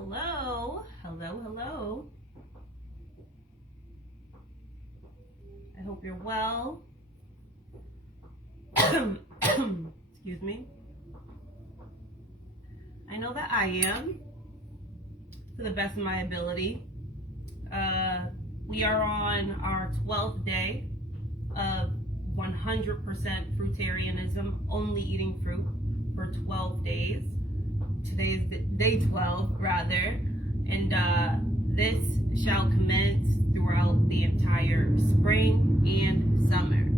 Hello, hello, hello. I hope you're well. Excuse me. I know that I am, to the best of my ability. We are on our 12th day of 100% fruitarianism, only eating fruit for 12 days. Today is day 12, rather, and this shall commence throughout the entire spring and summer.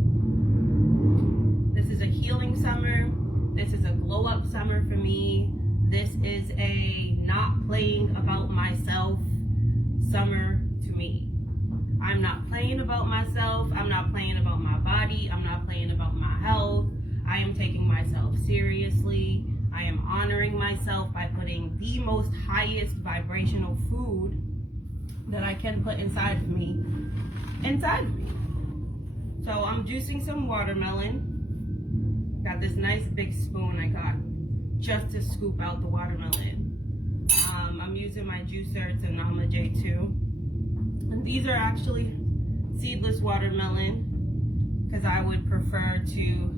This is a healing summer. This is a glow up summer for me. This is a not playing about myself summer to me. I'm not playing about myself. I'm not playing about my body. I'm not playing about my health. I am taking myself seriously. I am honoring myself by putting the most highest vibrational food that I can put inside of me. So I'm juicing some watermelon. Got this nice big spoon I got just to scoop out the watermelon. I'm using my juicer. It's a Nama J2. And these are actually seedless watermelon because I would prefer to.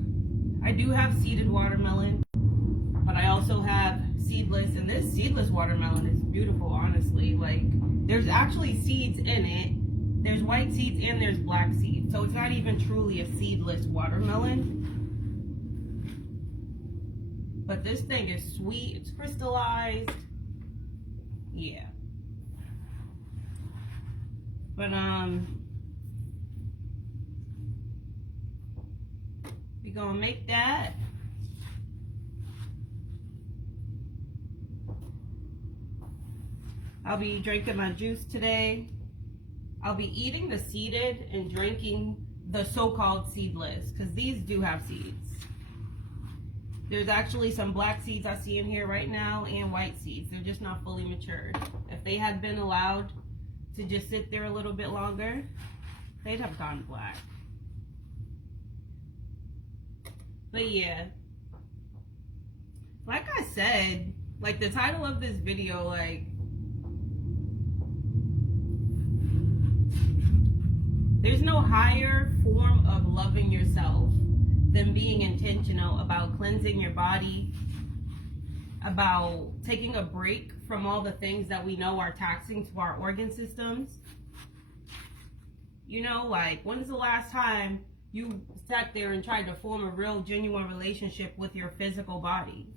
I do have seeded watermelon, but I also have seedless, and this seedless watermelon is beautiful, honestly. Like, there's actually seeds in it. There's white seeds and there's black seeds, so it's not even truly a seedless watermelon. But this thing is sweet. It's crystallized. Yeah. But we gonna make that. I'll be drinking my juice today. I'll be eating the seeded and drinking the so-called seedless, because these do have seeds. There's actually some black seeds I see in here right now and white seeds. They're just not fully matured. If they had been allowed to just sit there a little bit longer, they'd have gone black. But yeah, like I said, like the title of this video, like, there's no higher form of loving yourself than being intentional about cleansing your body, about taking a break from all the things that we know are taxing to our organ systems. You know, like, when's the last time you sat there and tried to form a real, genuine relationship with your physical body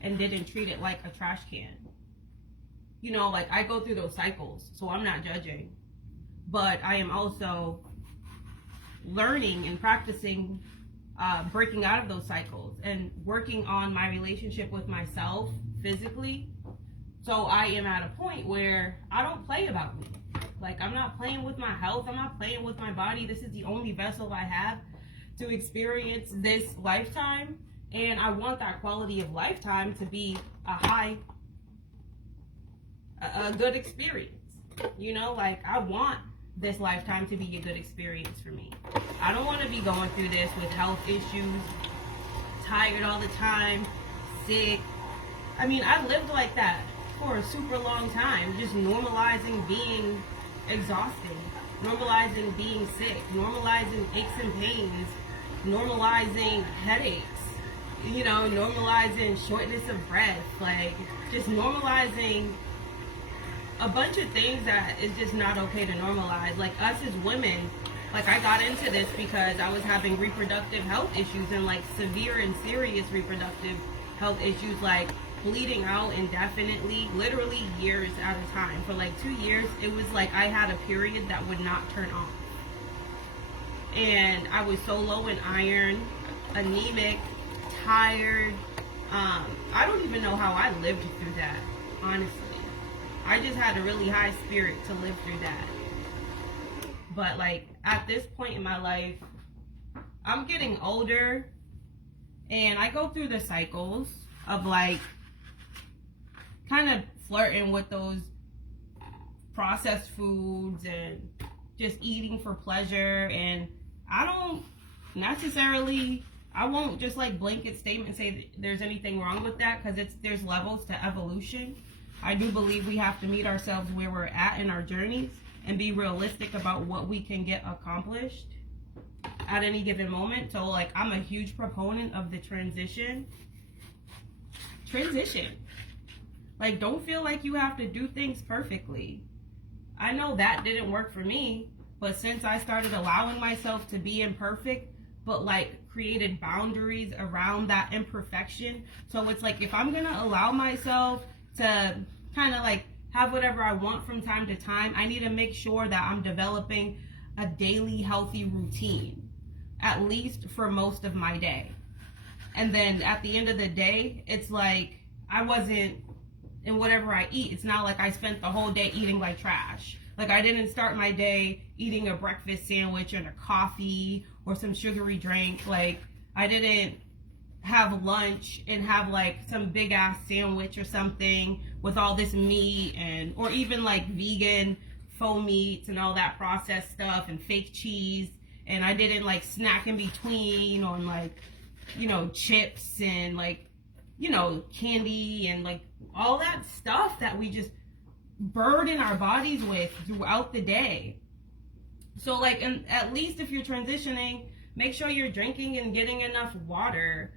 and didn't treat it like a trash can? You know, like, I go through those cycles, so I'm not judging. But I am also learning and practicing breaking out of those cycles and working on my relationship with myself physically. So I am at a point where I don't play about me. Like, I'm not playing with my health. I'm not playing with my body. This is the only vessel I have to experience this lifetime. And I want that quality of lifetime to be a good experience. You know, like, I want this lifetime to be a good experience for me. I don't want to be going through this with health issues, tired all the time, sick. I mean, I lived like that for a super long time, just normalizing being exhausted, normalizing being sick, normalizing aches and pains, normalizing headaches, you know, normalizing shortness of breath, like, just normalizing a bunch of things that is just not okay to normalize. Like, us as women, like, I got into this because I was having reproductive health issues, and like severe and serious reproductive health issues, like bleeding out indefinitely, literally years at a time. For like 2 years, it was like I had a period that would not turn off. And I was so low in iron, anemic, tired. I don't even know how I lived through that, honestly. I just had a really high spirit to live through that. But like, at this point in my life, I'm getting older, and I go through the cycles of like kind of flirting with those processed foods and just eating for pleasure. And I don't necessarily, I won't just like blanket statement say that there's anything wrong with that, because there's levels to evolution. I do believe we have to meet ourselves where we're at in our journeys and be realistic about what we can get accomplished at any given moment. So like, I'm a huge proponent of the transition. Like, don't feel like you have to do things perfectly. I know that didn't work for me, but since I started allowing myself to be imperfect, but like created boundaries around that imperfection. So it's like, if I'm gonna allow myself to kind of like have whatever I want from time to time, I need to make sure that I'm developing a daily healthy routine, at least for most of my day. And then at the end of the day, it's like, I wasn't, in whatever I eat, it's not like I spent the whole day eating like trash. Like, I didn't start my day eating a breakfast sandwich and a coffee or some sugary drink. Like, I didn't have lunch and have like some big ass sandwich or something with all this meat and, or even like vegan faux meats and all that processed stuff and fake cheese. And I didn't like snack in between on like, you know, chips and like, you know, candy and like all that stuff that we just burden our bodies with throughout the day. So like, and at least if you're transitioning, make sure you're drinking and getting enough water.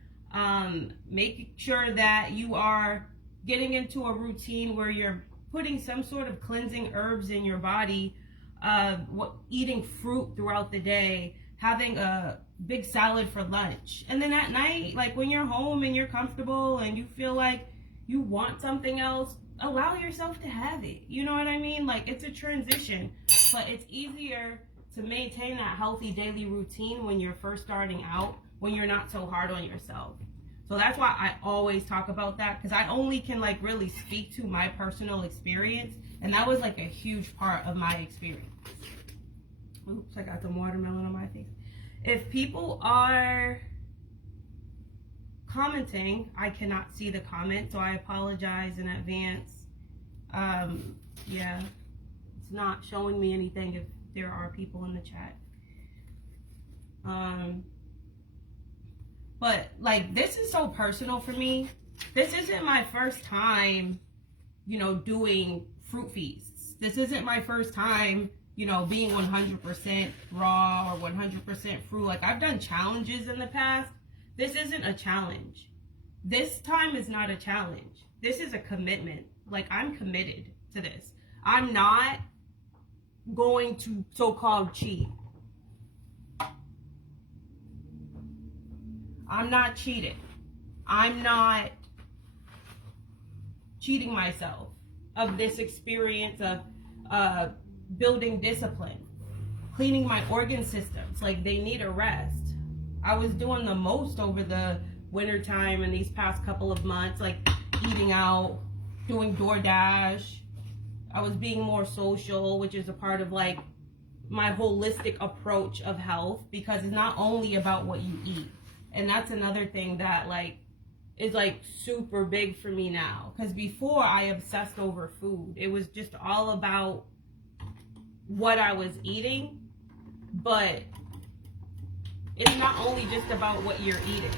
Make sure that you are getting into a routine where you're putting some sort of cleansing herbs in your body, eating fruit throughout the day, having a big salad for lunch. And then at night, like when you're home and you're comfortable and you feel like you want something else, allow yourself to have it. You know what I mean? Like, it's a transition, but it's easier to maintain that healthy daily routine when you're first starting out, when you're not so hard on yourself. So that's why I always talk about that, because I only can like really speak to my personal experience, and that was like a huge part of my experience. Oops, I got some watermelon on my face. If people are commenting, I cannot see the comment, so I apologize in advance. Yeah, it's not showing me anything if there are people in the chat. But like, this is so personal for me. This isn't my first time, you know, doing fruit feasts. This isn't my first time, you know, being 100% raw or 100% fruit. Like, I've done challenges in the past. This isn't a challenge. This time is not a challenge. This is a commitment. Like, I'm committed to this. I'm not going to so-called cheat. I'm not cheating. I'm not cheating myself of this experience of building discipline, cleaning my organ systems. Like, they need a rest. I was doing the most over the winter time in these past couple of months, like eating out, doing DoorDash. I was being more social, which is a part of like my holistic approach of health, because it's not only about what you eat. And that's another thing that like is like super big for me now, because before I obsessed over food. It was just all about what I was eating, but it's not only just about what you're eating.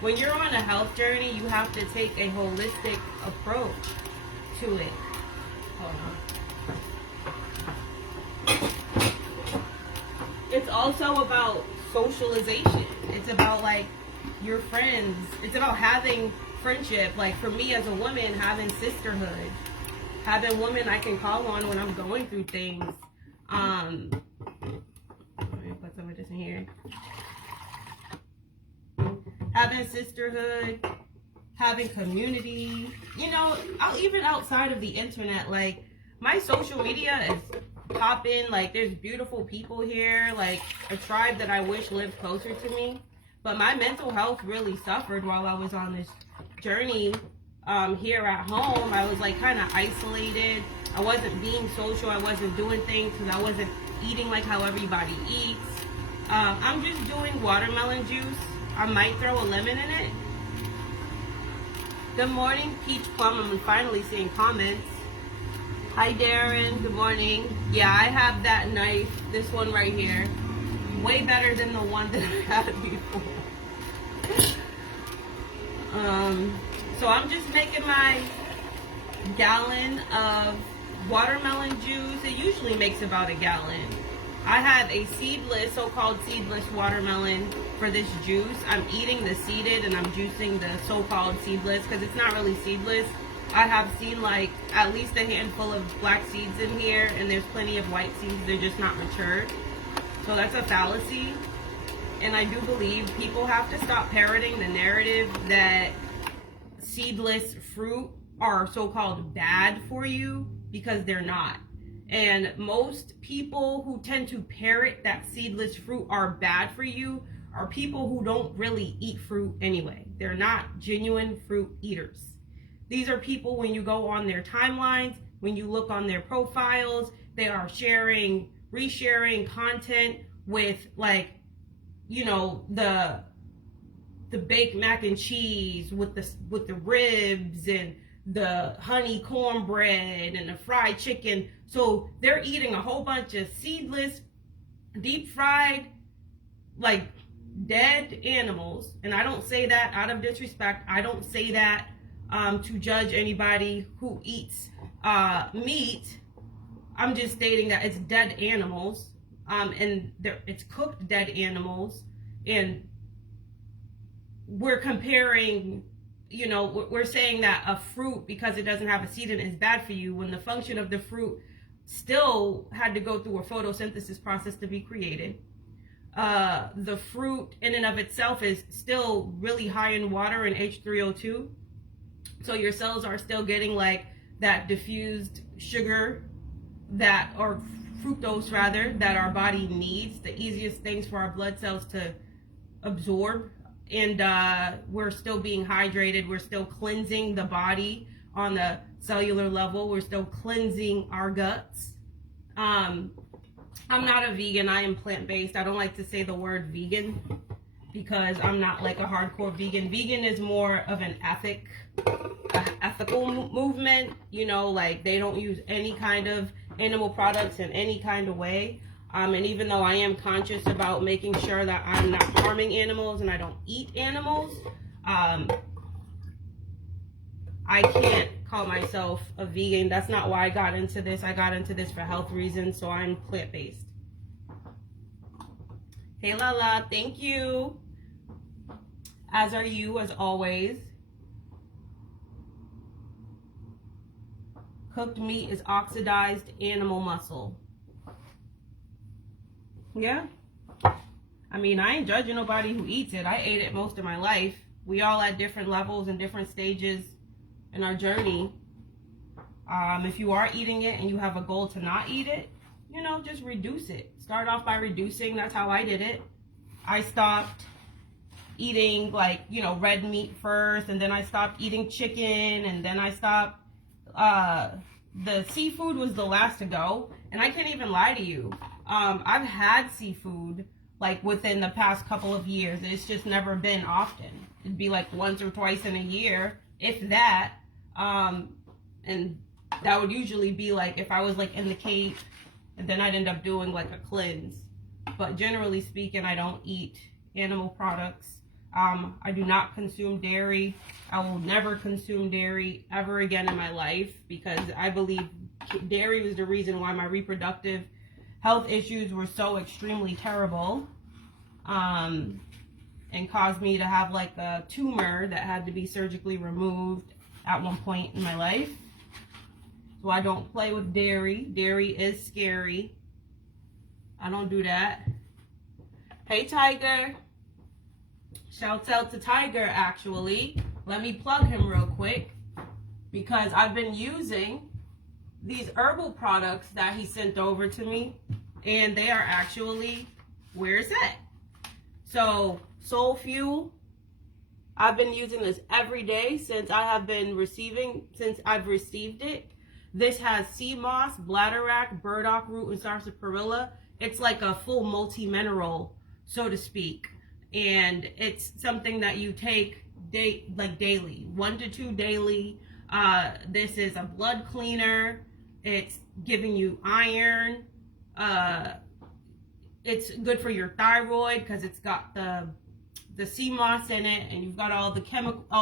When you're on a health journey, you have to take a holistic approach to it. It's also about socialization. It's about like your friends. It's about having friendship. Like, for me as a woman, having sisterhood, having women I can call on when I'm going through things. Let me put some of this in here. Having sisterhood, having community, you know, even outside of the internet, like, my social media is popping. Like, there's beautiful people here, like a tribe that I wish lived closer to me. But my mental health really suffered while I was on this journey here at home. I was like kind of isolated. I wasn't being social. I wasn't doing things because I wasn't eating like how everybody eats. I'm just doing watermelon juice. I might throw a lemon in it. Good morning, Peach Plum. I'm finally seeing comments. Hi, Darren. Good morning. Yeah, I have that knife. This one right here. Way better than the one that I had before. So I'm just making my gallon of watermelon juice. It usually makes about a gallon. I have a seedless, so-called seedless watermelon for this juice. I'm eating the seeded and I'm juicing the so-called seedless because it's not really seedless. I have seen like at least a handful of black seeds in here, and there's plenty of white seeds. They're just not matured. So that's a fallacy. And I do believe people have to stop parroting the narrative that seedless fruit are so-called bad for you, because they're not. And most people who tend to parrot that seedless fruit are bad for you are people who don't really eat fruit anyway. They're not genuine fruit eaters. These are people, when you go on their timelines, when you look on their profiles, they are sharing, resharing content with, like, you know, the baked mac and cheese with the ribs and the honey cornbread and the fried chicken. So they're eating a whole bunch of seedless, deep fried, like dead animals. And I don't say that out of disrespect. I don't say that to judge anybody who eats meat. I'm just stating that it's dead animals, and it's cooked dead animals, and we're comparing, you know, we're saying that a fruit, because it doesn't have a seed in it, is bad for you, when the function of the fruit still had to go through a photosynthesis process to be created. The fruit in and of itself is still really high in water and H3O2. So your cells are still getting like that diffused sugar that, or fructose rather, that our body needs, the easiest things for our blood cells to absorb. And we're still being hydrated. We're still cleansing the body on the cellular level. We're still cleansing our guts. I'm not a vegan. I am plant-based. I don't like to say the word vegan because I'm not like a hardcore vegan. Vegan is more of an ethical movement. You know, like they don't use any kind of animal products in any kind of way. And even though I am conscious about making sure that I'm not harming animals and I don't eat animals, I can't call myself a vegan. That's not why I got into this. I got into this for health reasons, so I'm plant-based. Hey Lala, thank you. As are you, as always. Cooked meat is oxidized animal muscle. Yeah. I mean, I ain't judging nobody who eats it. I ate it most of my life. We all at different levels and different stages in our journey. If you are eating it and you have a goal to not eat it, you know, just reduce it. Start off by reducing. That's how I did it. I stopped eating, like, you know, red meat first, and then I stopped eating chicken, and then I stopped. The seafood was the last to go, and I can't even lie to you. I've had seafood like within the past couple of years. It's just never been often. It'd be like once or twice in a year, if that. And that would usually be like if I was like in the Cape, and then I'd end up doing like a cleanse. But generally speaking, I don't eat animal products. I do not consume dairy. I will never consume dairy ever again in my life, because I believe dairy was the reason why my reproductive health issues were so extremely terrible, and caused me to have like a tumor that had to be surgically removed at one point in my life. So I don't play with dairy. Dairy is scary. I don't do that. Hey Tiger. Shouts out to Tiger, actually. Let me plug him real quick, because I've been using these herbal products that he sent over to me, and they are actually where it's at. So Soul Fuel, I've been using this every day since I've received it. This has sea moss, bladderwrack, burdock root, and sarsaparilla. It's like a full multi-mineral, so to speak, and it's something that you take daily, 1 to 2 daily. This is a blood cleaner. It's giving you iron. It's good for your thyroid because it's got the sea moss in it, and you've got all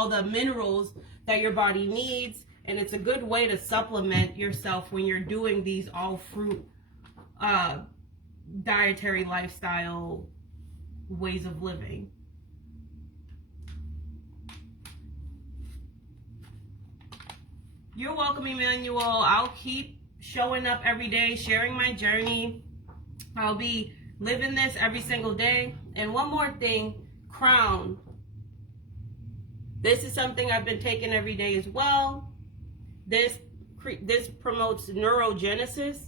the minerals that your body needs. And it's a good way to supplement yourself when you're doing these all fruit dietary lifestyle ways of living. You're welcome, Emmanuel. I'll keep showing up every day, sharing my journey. I'll be living this every single day. And one more thing, Crown. This is something I've been taking every day as well. This promotes neurogenesis.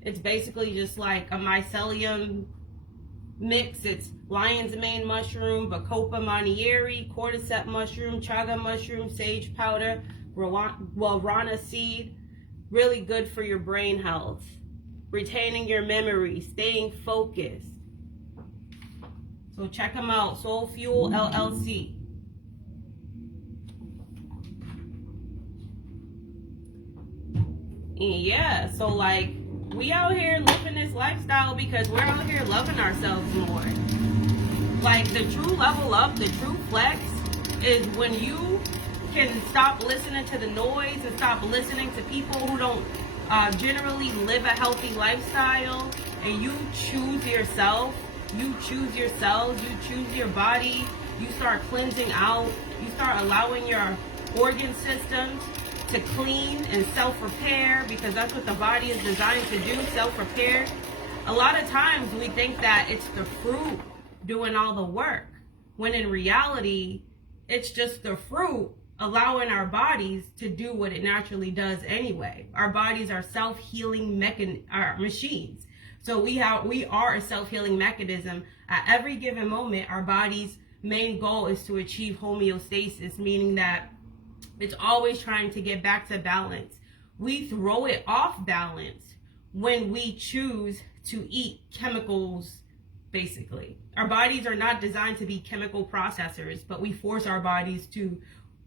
It's basically just like a mycelium mix. It's lion's mane mushroom, Bacopa monnieri, cordyceps mushroom, chaga mushroom, sage powder, guarana seed. Really good for your brain health, retaining your memory, staying focused. So check them out, Soul Fuel LLC. And yeah, so like, we out here living this lifestyle because we're out here loving ourselves more. Like, the true level up, the true flex is when you can stop listening to the noise and stop listening to people who don't generally live a healthy lifestyle, and you choose yourself, you choose yourselves, you choose your body, you start cleansing out, you start allowing your organ systems to clean and self-repair, because that's what the body is designed to do, self-repair. A lot of times we think that it's the fruit doing all the work, when in reality, it's just the fruit allowing our bodies to do what it naturally does anyway. Our bodies are self-healing machines. So we are a self-healing mechanism. At every given moment, our body's main goal is to achieve homeostasis, meaning that it's always trying to get back to balance. We throw it off balance when we choose to eat chemicals, basically. Our bodies are not designed to be chemical processors, but we force our bodies to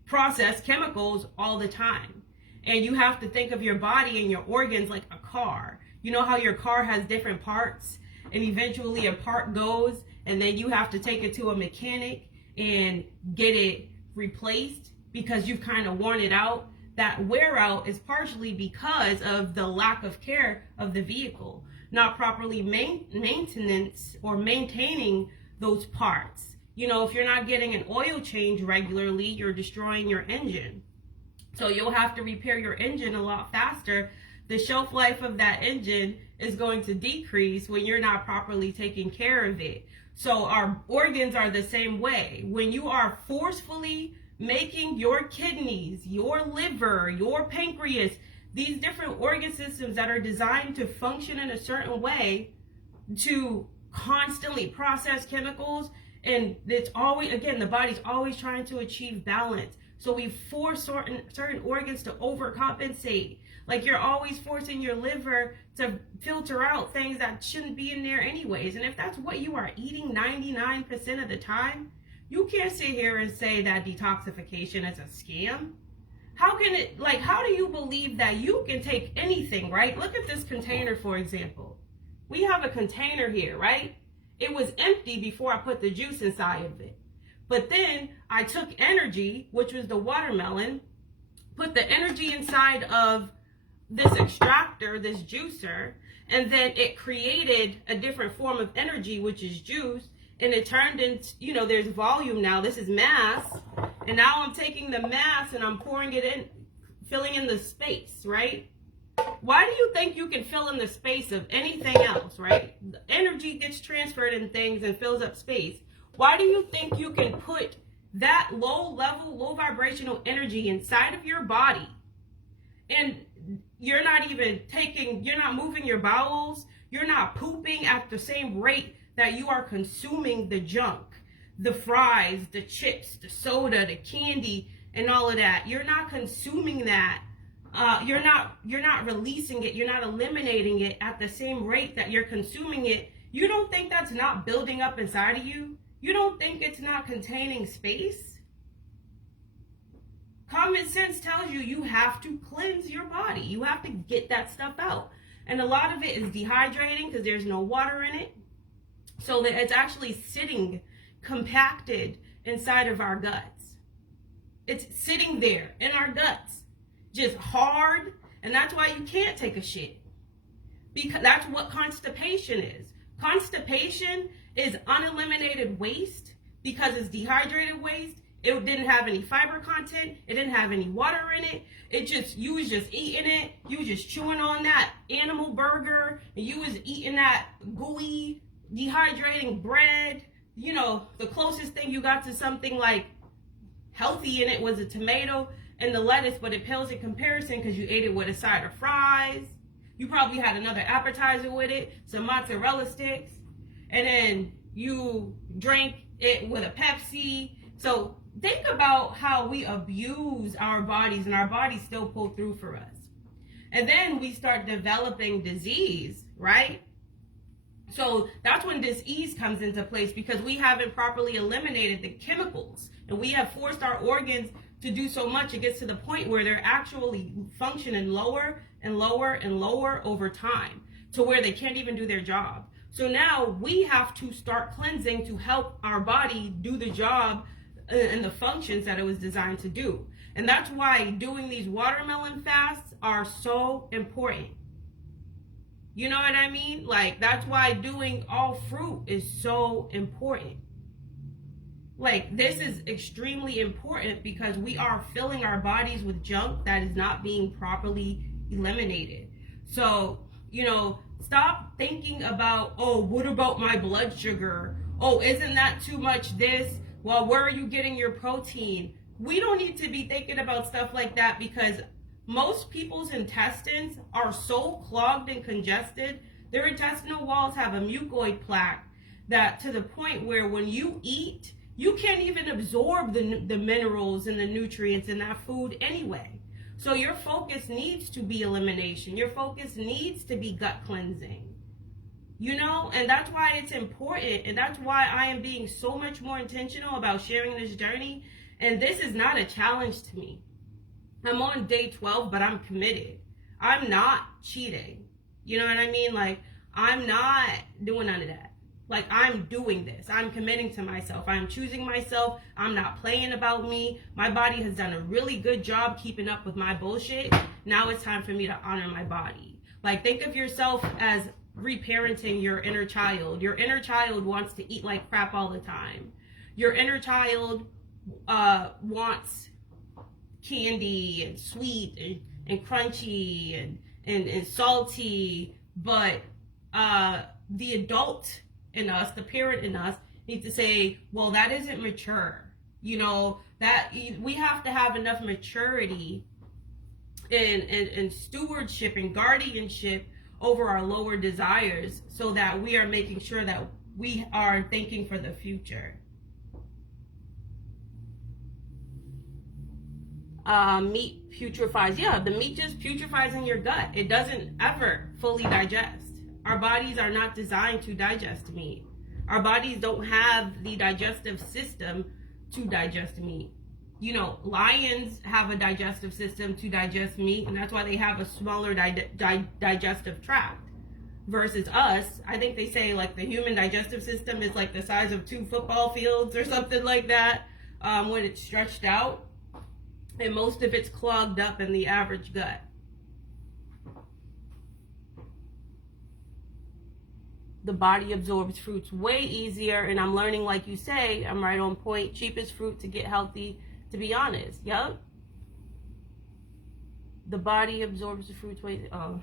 process chemicals all the time. And you have to think of your body and your organs like a car. You know how your car has different parts, and eventually a part goes, and then you have to take it to a mechanic and get it replaced because you've kind of worn it out. That wear out is partially because of the lack of care of the vehicle, not properly maintenance or maintaining those parts. You know, if you're not getting an oil change regularly, you're destroying your engine. So you'll have to repair your engine a lot faster. The shelf life of that engine is going to decrease when you're not properly taking care of it. So our organs are the same way. When you are forcefully making your kidneys, your liver, your pancreas, these different organ systems that are designed to function in a certain way to constantly process chemicals, and it's always, again, the body's always trying to achieve balance. So we force certain organs to overcompensate. Like, you're always forcing your liver to filter out things that shouldn't be in there anyways. And if that's what you are eating 99% of the time, you can't sit here and say that detoxification is a scam. How can it, like, how do you believe that you can take anything, right? Look at this container, for example. We have a container here, right? It was empty before I put the juice inside of it. But then I took energy, which was the watermelon, put the energy inside of this extractor, this juicer, and then it created a different form of energy, which is juice, and it turned into, you know, there's volume now. This is mass, and now I'm taking the mass and I'm pouring it in, filling in the space, right? Why do you think you can fill in the space of anything else, right? The energy gets transferred in things and fills up space. Why do you think you can put that low level, low vibrational energy inside of your body, and you're not even you're not moving your bowels, you're not pooping at the same rate that you are consuming the junk, the fries, the chips, the soda, the candy, and all of that? You're not consuming that. You're not releasing it. You're not eliminating it at the same rate that you're consuming it. You don't think that's not building up inside of you? You don't think it's not containing space? Common sense tells you you have to cleanse your body. You have to get that stuff out. And a lot of it is dehydrating because there's no water in it. So that it's actually sitting compacted inside of our guts. It's sitting there in our guts, just hard, and that's why you can't take a shit. Because that's what constipation is. Constipation is uneliminated waste because it's dehydrated waste. It didn't have any fiber content. It didn't have any water in it. You was just eating it. You was just chewing on that animal burger. And you was eating that gooey, dehydrating bread. You know, the closest thing you got to something like healthy in it was a tomato and the lettuce, but it pales in comparison because you ate it with a side of fries. You probably had another appetizer with it, some mozzarella sticks, and then you drank it with a Pepsi. So think about how we abuse our bodies, and our bodies still pull through for us. And then we start developing disease, right? So that's when disease comes into place, because we haven't properly eliminated the chemicals, and we have forced our organs to do so much. It gets to the point where they're actually functioning lower and lower and lower over time, to where they can't even do their job. So now we have to start cleansing to help our body do the job and the functions that it was designed to do. And that's why doing these watermelon fasts are so important. You know what I mean? Like, that's why doing all fruit is so important. Like, this is extremely important because we are filling our bodies with junk that is not being properly eliminated. So, you know, stop thinking about, oh, what about my blood sugar? Oh, isn't that too much this? Well, where are you getting your protein? We don't need to be thinking about stuff like that, because most people's intestines are so clogged and congested. Their intestinal walls have a mucoid plaque that, to the point where when you eat, you can't even absorb the minerals and the nutrients in that food anyway. So your focus needs to be elimination. Your focus needs to be gut cleansing. You know, and that's why it's important, and that's why I am being so much more intentional about sharing this journey. And this is not a challenge to me. I'm on day 12, but I'm committed. I'm not cheating. You know what I mean? Like, I'm not doing none of that. Like, I'm doing this. I'm committing to myself. I'm choosing myself. I'm not playing about me. My body has done a really good job keeping up with my bullshit. Now it's time for me to honor my body. Like, think of yourself as reparenting your inner child. Your inner child wants to eat like crap all the time. Your inner child wants candy and sweet and crunchy and salty, but the adult in us, the parent in us, needs to say, well, that isn't mature. You know, that we have to have enough maturity and stewardship and guardianship over our lower desires, so that we are making sure that we are thinking for the future. Meat putrefies. Yeah, the meat just putrefies in your gut. It doesn't ever fully digest. Our bodies are not designed to digest meat. Our bodies don't have the digestive system to digest meat. You know, lions have a digestive system to digest meat, and that's why they have a smaller digestive tract. Versus us, I think they say like the human digestive system is like the size of 2 football fields or something like that, when it's stretched out. And most of it's clogged up in the average gut. The body absorbs fruits way easier, and I'm learning, like you say, I'm right on point. Cheapest fruit to get healthy, to be honest. Yup. The body absorbs the fruits way. Oh.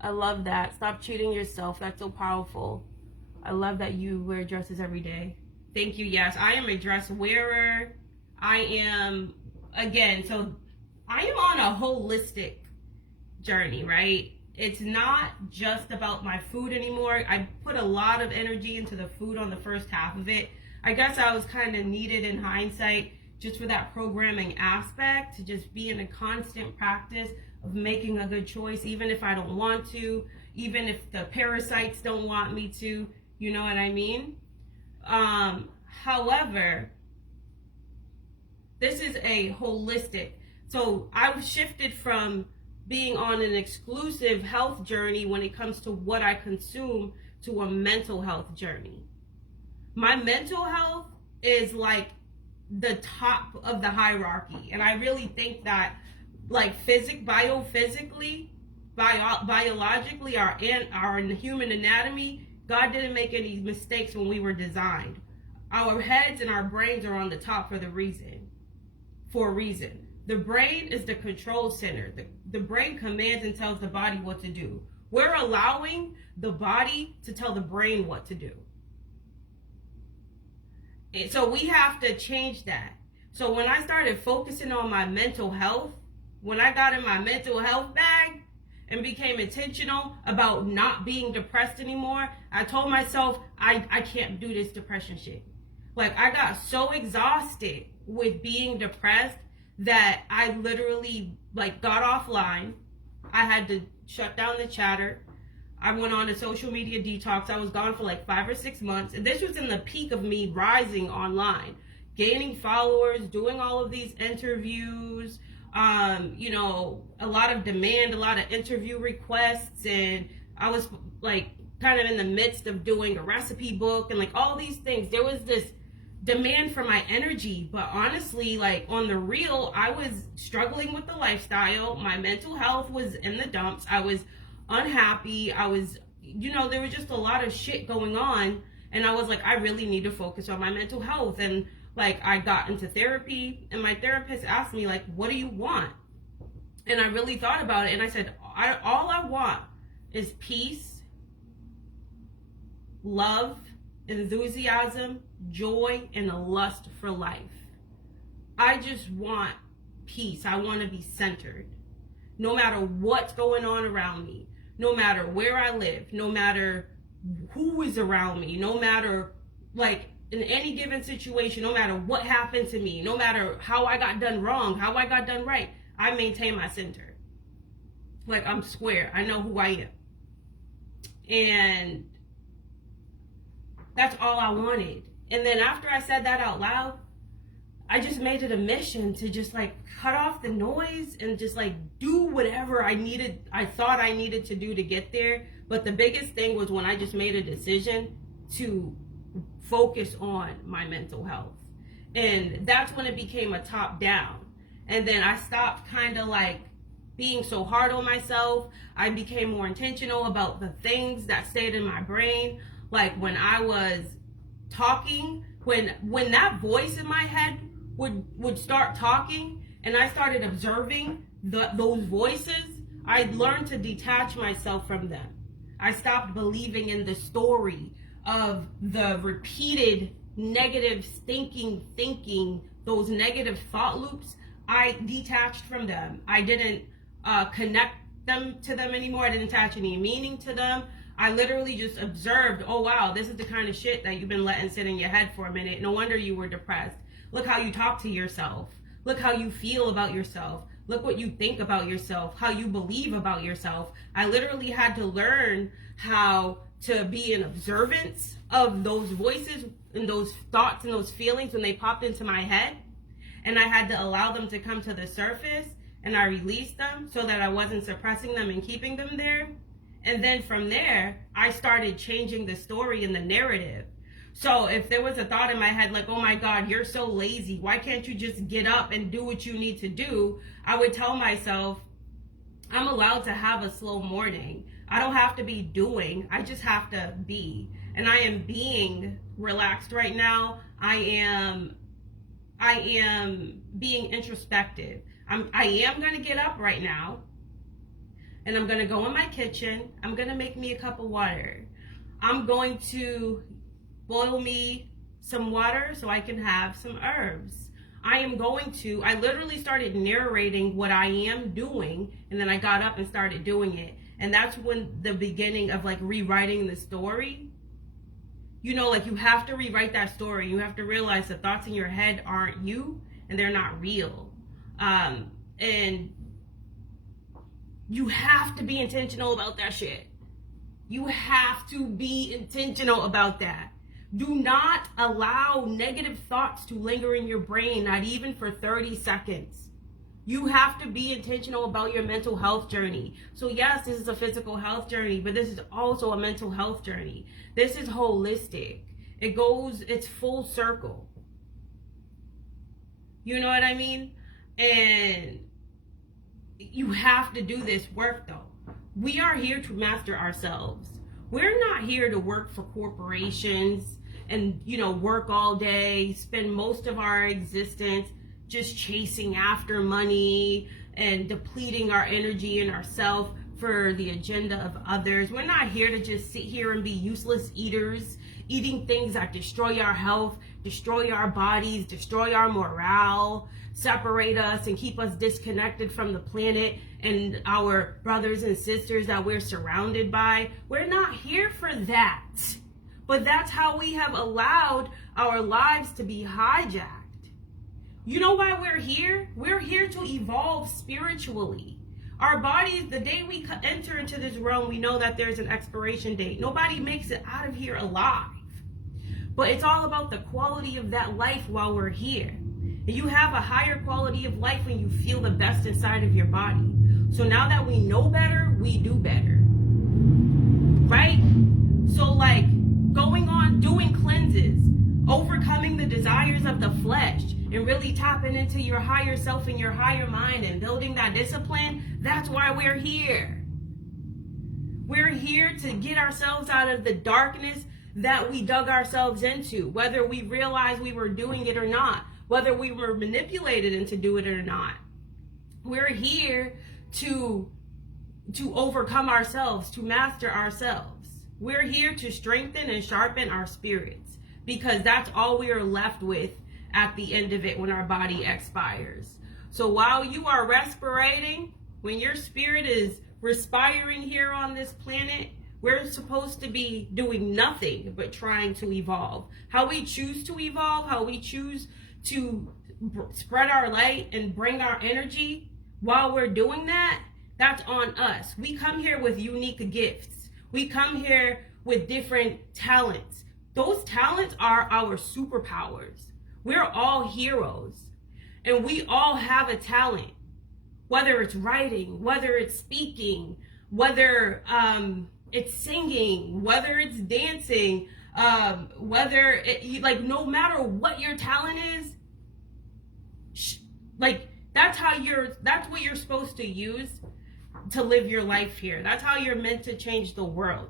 I love that. Stop cheating yourself. That's so powerful. I love that you wear dresses every day. Thank you. Yes, I am a dress wearer. I am, again, so I am on a holistic journey, right? It's not just about my food anymore. I put a lot of energy into the food on the first half of it. I guess I was kind of needed in hindsight just for that programming aspect, to just be in a constant practice of making a good choice, even if I don't want to, even if the parasites don't want me to, you know what I mean? However, this is a holistic. So I've shifted from being on an exclusive health journey when it comes to what I consume to a mental health journey. My mental health is like the top of the hierarchy. And I really think that, like, biophysically, biologically, our human anatomy, God didn't make any mistakes when we were designed. Our heads and our brains are on the top for a reason. The brain is the control center. The brain commands and tells the body what to do. We're allowing the body to tell the brain what to do. And so we have to change that. So when I started focusing on my mental health, when I got in my mental health bag and became intentional about not being depressed anymore, I told myself, I can't do this depression shit. Like, I got so exhausted with being depressed that I literally, like, got offline. I had to shut down the chatter. I went on a social media detox. I was gone for like 5 or 6 months. And this was in the peak of me rising online, gaining followers, doing all of these interviews, you know, a lot of demand, a lot of interview requests. And I was like kind of in the midst of doing a recipe book and like all these things. There was this demand for my energy, but honestly, like, on the real, I was struggling with the lifestyle. My mental health was in the dumps. I was unhappy. I was, you know, there was just a lot of shit going on, and I was like, I really need to focus on my mental health. And like, I got into therapy, and my therapist asked me, like, what do you want? And I really thought about it, and I said, all I want is peace, love, enthusiasm, joy, and a lust for life. I just want peace. I want to be centered. No matter what's going on around me, no matter where I live, no matter who is around me, no matter, like, in any given situation, no matter what happened to me, no matter how I got done wrong, how I got done right, I maintain my center. Like, I'm square. I know who I am. And that's all I wanted. And then after I said that out loud, I just made it a mission to just like cut off the noise and just like do whatever I thought I needed to do to get there. But the biggest thing was when I just made a decision to focus on my mental health. And that's when it became a top down. And then I stopped kind of like being so hard on myself. I became more intentional about the things that stayed in my brain. Like when I was talking, when that voice in my head would start talking and I started observing those voices, I learned to detach myself from them. I stopped believing in the story of the repeated negative thinking, those negative thought loops. I detached from them. I didn't connect them to them anymore. I didn't attach any meaning to them. I literally just observed, oh wow, this is the kind of shit that you've been letting sit in your head for a minute. No wonder you were depressed. Look how you talk to yourself. Look how you feel about yourself. Look what you think about yourself, how you believe about yourself. I literally had to learn how to be in observance of those voices and those thoughts and those feelings when they popped into my head. And I had to allow them to come to the surface, and I released them so that I wasn't suppressing them and keeping them there. And then from there, I started changing the story and the narrative. So if there was a thought in my head like, oh my God, you're so lazy, why can't you just get up and do what you need to do? I would tell myself, I'm allowed to have a slow morning. I don't have to be doing, I just have to be. And I am being relaxed right now. I am being introspective. I am going to get up right now. And I'm going to go in my kitchen. I'm going to make me a cup of water. I'm going to boil me some water so I can have some herbs. I literally started narrating what I am doing, and then I got up and started doing it. And that's when the beginning of like rewriting the story. You know, like you have to rewrite that story. You have to realize the thoughts in your head aren't you, and they're not real. And you have to be intentional about that shit. You have to be intentional about that. Do not allow negative thoughts to linger in your brain, not even for 30 seconds. You have to be intentional about your mental health journey. So yes, this is a physical health journey, but this is also a mental health journey. This is holistic. It's full circle. You know what I mean? And you have to do this work though. We are here to master ourselves. We're not here to work for corporations and, work all day, spend most of our existence just chasing after money and depleting our energy and ourselves for the agenda of others. We're not here to just sit here and be useless eaters, eating things that destroy our health, destroy our bodies, destroy our morale, separate us and keep us disconnected from the planet and our brothers and sisters that we're surrounded by. We're not here for that. But that's how we have allowed our lives to be hijacked. You know why we're here? We're here to evolve spiritually. Our bodies, the day we enter into this realm, we know that there's an expiration date. Nobody makes it out of here alive. But it's all about the quality of that life while we're here. And you have a higher quality of life when you feel the best inside of your body. So now that we know better, we do better. Right? So going on, doing cleanses, overcoming the desires of the flesh, and really tapping into your higher self and your higher mind and building that discipline, that's why we're here. We're here to get ourselves out of the darkness that we dug ourselves into, whether we realized we were doing it or not, whether we were manipulated into doing it or not. We're here to overcome ourselves, to master ourselves. We're here to strengthen and sharpen our spirits, because that's all we are left with at the end of it when our body expires. So while you are respirating, when your spirit is respiring here on this planet, we're supposed to be doing nothing but trying to evolve. How we choose to evolve, how we choose to spread our light and bring our energy while we're doing that, that's on us. We come here with unique gifts. We come here with different talents. Those talents are our superpowers. We're all heroes, and we all have a talent, whether it's writing, whether it's speaking, whether it's singing, whether it's dancing, whether it, no matter what your talent is, that's what you're supposed to use to live your life here. That's how you're meant to change the world.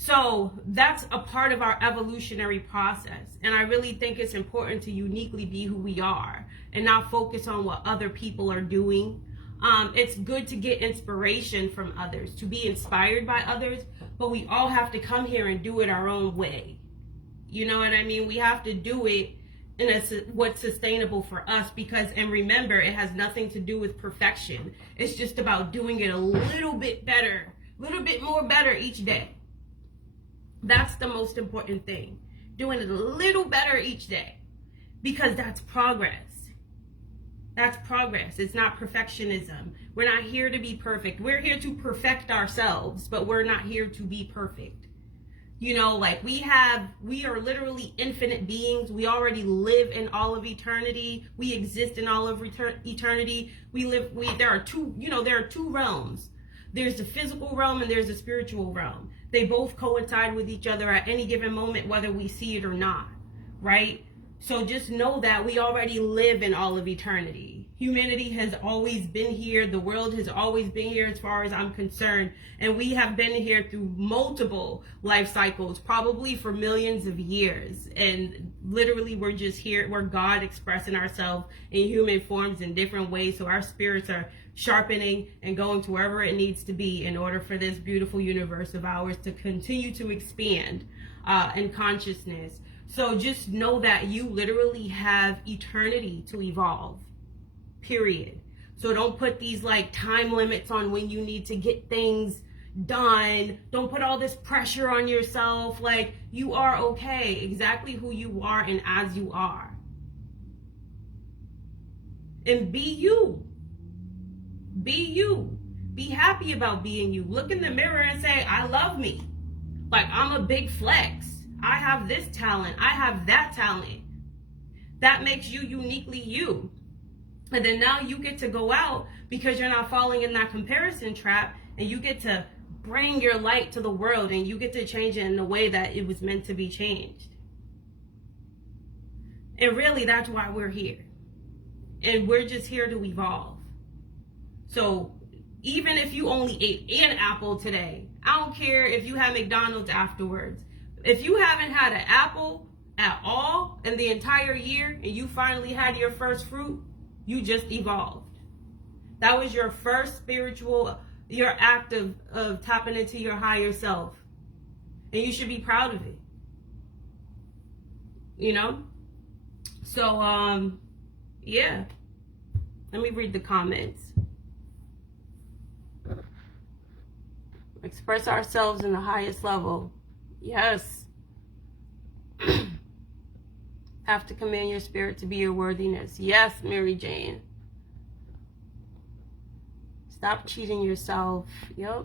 So that's a part of our evolutionary process. And I really think it's important to uniquely be who we are and not focus on what other people are doing. It's good to get inspiration from others, to be inspired by others, but we all have to come here and do it our own way. You know what I mean? We have to do it in what's sustainable for us, and remember, it has nothing to do with perfection. It's just about doing it a little bit better, a little bit more better each day. That's the most important thing. Doing it a little better each day, because that's progress. That's progress. It's not perfectionism. We're not here to be perfect. We're here to perfect ourselves, but we're not here to be perfect. We are literally infinite beings. We already live in all of eternity. We exist in all of eternity. There are two realms. There's the physical realm and there's the spiritual realm. They both coincide with each other at any given moment, whether we see it or not, right? So just know that we already live in all of eternity. Humanity has always been here. The world has always been here as far as I'm concerned. And we have been here through multiple life cycles, probably for millions of years. And literally we're just here, we're God expressing ourselves in human forms in different ways. So our spirits are sharpening and going to wherever it needs to be in order for this beautiful universe of ours to continue to expand in consciousness. So just know that you literally have eternity to evolve, period. So don't put these time limits on when you need to get things done. Don't put all this pressure on yourself. You are okay exactly who you are and as you are. And be you. Be you. Be happy about being you. Look in the mirror and say, I love me. I'm a big flex. I have this talent. I have that talent. That makes you uniquely you. And then now you get to go out, because you're not falling in that comparison trap, and you get to bring your light to the world, and you get to change it in the way that it was meant to be changed. And really, that's why we're here. and we're just here to evolve. So even if you only ate an apple today, I don't care if you had McDonald's afterwards. If you haven't had an apple at all in the entire year and you finally had your first fruit, you just evolved. That was your first spiritual, your act of tapping into your higher self. And you should be proud of it. You know? So, yeah. Let me read the comments. Express ourselves in the highest level. Yes. Have to command your spirit to be your worthiness. Yes, Mary Jane. Stop cheating yourself. Yep.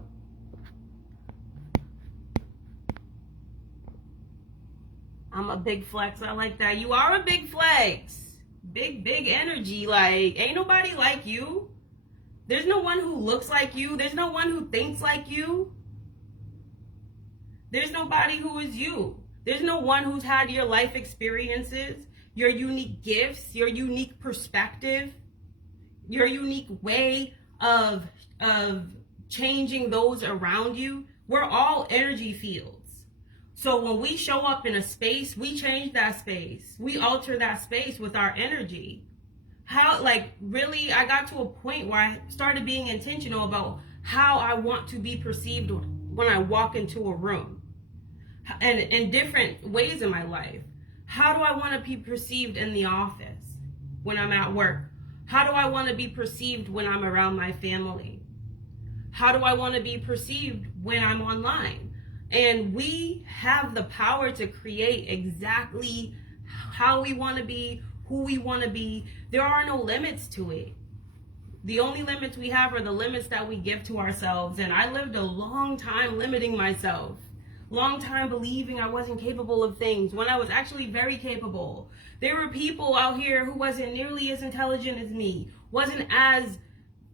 I'm a big flex. I like that. You are a big flex. Big energy. Like, ain't nobody like you. There's no one who looks like you. There's no one who thinks like you. There's nobody who is you. There's no one who's had your life experiences, your unique gifts, your unique perspective, your unique way of changing those around you. We're all energy fields. So when we show up in a space, we change that space. We alter that space with our energy. How, like, really, I got to a point where I started being intentional about how I want to be perceived when I walk into a room. And in different ways in my life. How do I want to be perceived in the office when I'm at work? How do I want to be perceived when I'm around my family? How do I want to be perceived when I'm online? And we have the power to create exactly how we want to be, who we want to be. There are no limits to it. The only limits we have are the limits that we give to ourselves. And I lived a long time limiting myself. Long time believing I wasn't capable of things when I was actually very capable. There were people out here who wasn't nearly as intelligent as me, wasn't as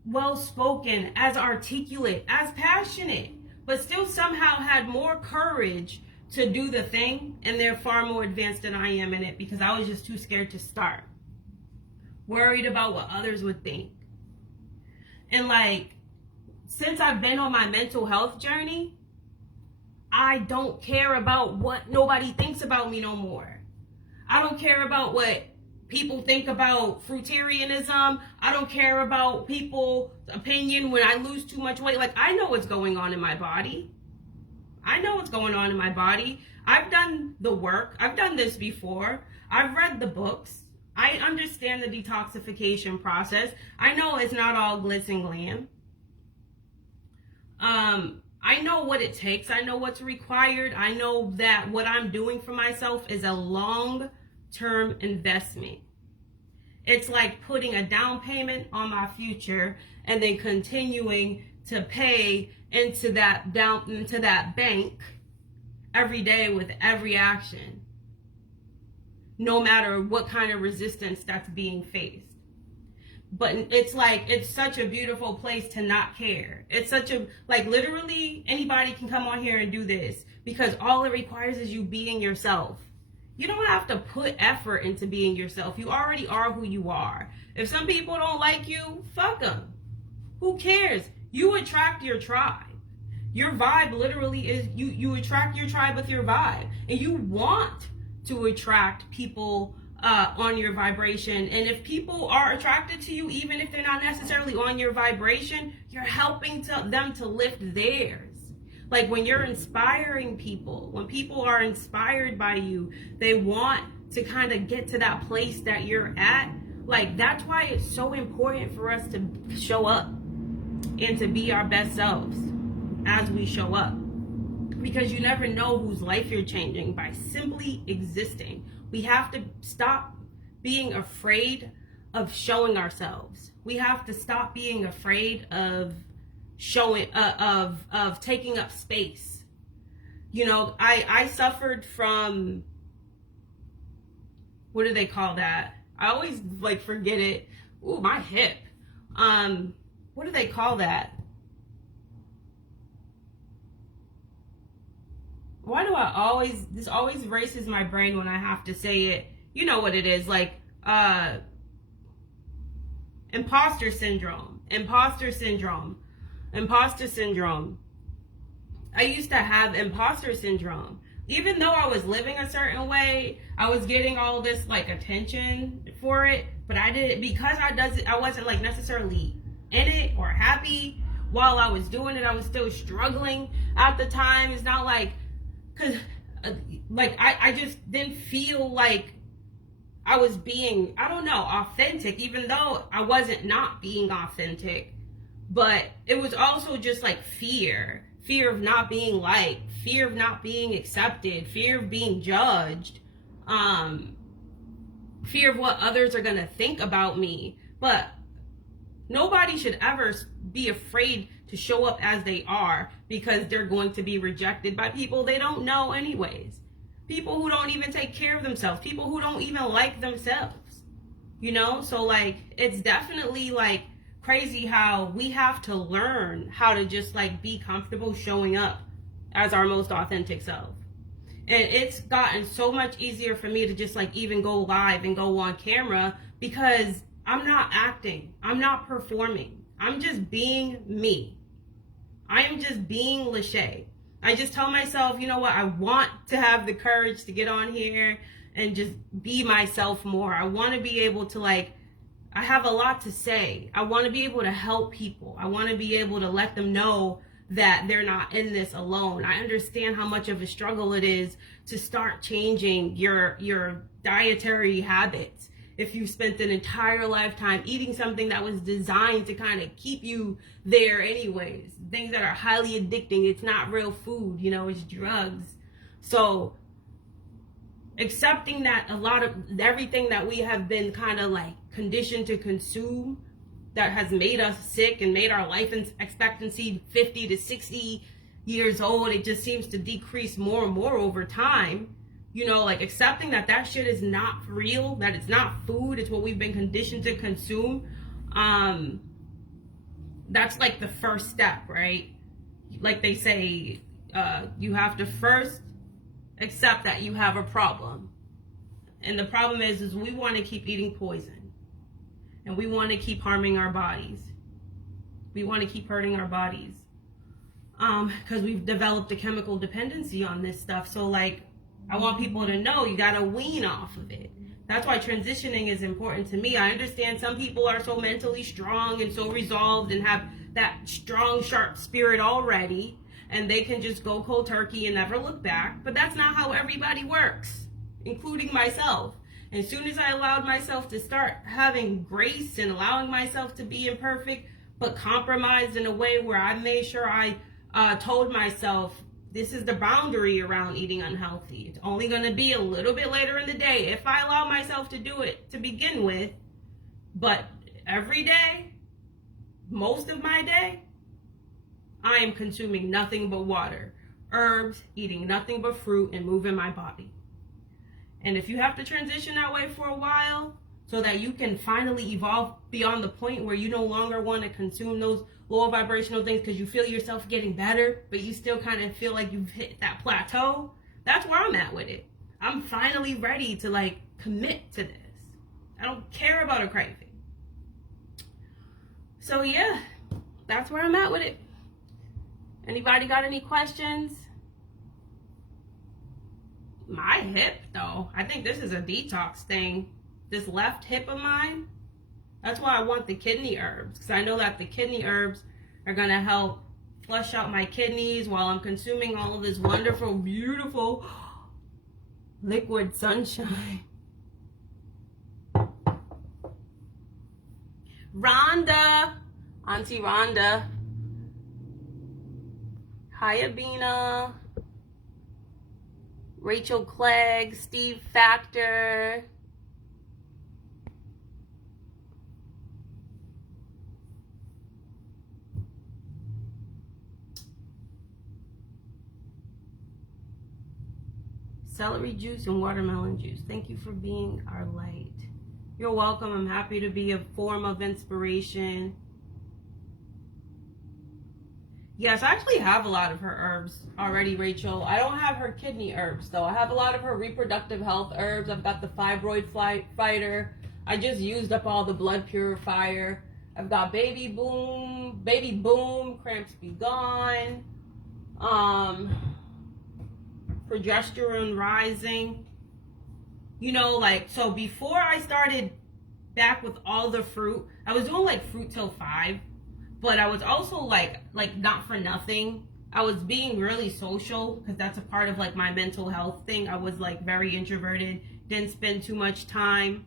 well spoken, as articulate, as passionate, but still somehow had more courage to do the thing, and they're far more advanced than I am in it because I was just too scared to start. Worried about what others would think. And like, since I've been on my mental health journey, I don't care about what nobody thinks about me no more. I don't care about what people think about fruitarianism. I don't care about people's opinion when I lose too much weight. Like, I know what's going on in my body. I know what's going on in my body. I've done the work. I've done this before. I've read the books. I understand the detoxification process. I know it's not all glitz and glam. I know what it takes. I know what's required. I know that what I'm doing for myself is a long-term investment. It's like putting a down payment on my future and then continuing to pay into that bank every day with every action, no matter what kind of resistance that's being faced. But it's like, it's such a beautiful place to not care. It's such a, like, literally anybody can come on here and do this because all it requires is you being yourself. You don't have to put effort into being yourself. You already are who you are. If some people don't like you, fuck them. Who cares? You attract your tribe. Your vibe literally is, you attract your tribe with your vibe. And you want to attract people on your vibration. And if people are attracted to you, even if they're not necessarily on your vibration, you're helping them to lift theirs. Like when you're inspiring people, when people are inspired by you, they want to kind of get to that place that you're at. Like, that's why it's so important for us to show up and to be our best selves as we show up. Because you never know whose life you're changing by simply existing. We have to stop being afraid of showing ourselves. We have to stop being afraid of showing, of taking up space. You know, I suffered from, what do they call that? I always like forget it. Ooh, my hip. What do they call that? Why do I always, this always races my brain when I have to say it. You know what it is, like, Imposter syndrome. Imposter syndrome. Imposter syndrome. I used to have imposter syndrome. Even though I was living a certain way, I was getting all this like attention for it, but I didn't, because I wasn't like necessarily in it or happy while I was doing it. I was still struggling at the time. It's not like, cause like I just didn't feel like I was being, I don't know, authentic, even though I wasn't not being authentic. But it was also just like fear of not being liked, fear of not being accepted, fear of being judged, fear of what others are gonna think about me. But nobody should ever be afraid to show up as they are, because they're going to be rejected by people they don't know anyways. People who don't even take care of themselves, people who don't even like themselves, you know? So like, it's definitely like crazy how we have to learn how to just like be comfortable showing up as our most authentic self. And it's gotten so much easier for me to just like even go live and go on camera, because I'm not acting, I'm not performing, I'm just being me. I am just being Lachey. I just tell myself, you know what, I want to have the courage to get on here and just be myself more. I want to be able to like, I have a lot to say. I want to be able to help people. I want to be able to let them know that they're not in this alone. I understand how much of a struggle it is to start changing your dietary habits. If you spent an entire lifetime eating something that was designed to kind of keep you there anyways, things that are highly addicting, it's not real food, you know, it's drugs. So accepting that a lot of everything that we have been kind of like conditioned to consume, that has made us sick and made our life expectancy 50 to 60 years old, it just seems to decrease more and more over time. You know, like accepting that that shit is not real, that it's not food, it's what we've been conditioned to consume. That's like the first step, right? Like they say, you have to first accept that you have a problem. And the problem is we want to keep eating poison. And we want to keep harming our bodies. We want to keep hurting our bodies. Because we've developed a chemical dependency on this stuff. So like, I want people to know you gotta wean off of it. That's why transitioning is important to me. I understand some people are so mentally strong and so resolved and have that strong, sharp spirit already, and they can just go cold turkey and never look back. But that's not how everybody works, including myself. As soon as I allowed myself to start having grace and allowing myself to be imperfect, but compromised in a way where I made sure I told myself, this is the boundary around eating unhealthy. It's only going to be a little bit later in the day if I allow myself to do it to begin with. But every day, most of my day, I am consuming nothing but water, herbs, eating nothing but fruit, and moving my body. And if you have to transition that way for a while so that you can finally evolve beyond the point where you no longer want to consume those lower vibrational things because you feel yourself getting better, but you still kind of feel like you've hit that plateau, that's where I'm at with it. I'm finally ready to like commit to this. I don't care about a craving. So yeah, that's where I'm at with it. Anybody got any questions? My hip though, I think this is a detox thing. This left hip of mine, that's why I want the kidney herbs, because I know that the kidney herbs are going to help flush out my kidneys while I'm consuming all of this wonderful, beautiful liquid sunshine. Rhonda, Auntie Rhonda. Hi, Abina. Rachel Clegg, Steve Factor. Celery juice and watermelon juice. Thank you for being our light. You're welcome. I'm happy to be a form of inspiration. Yes, I actually have a lot of her herbs already, Rachel. I don't have her kidney herbs, though. I have a lot of her reproductive health herbs. I've got the fibroid fighter. I just used up all the blood purifier. I've got baby boom, cramps be gone, progesterone rising. You know, like, so before I started back with all the fruit, I was doing like fruit till 5, but I was also like not for nothing. I was being really social because that's a part of like my mental health thing. I was like very introverted, didn't spend too much time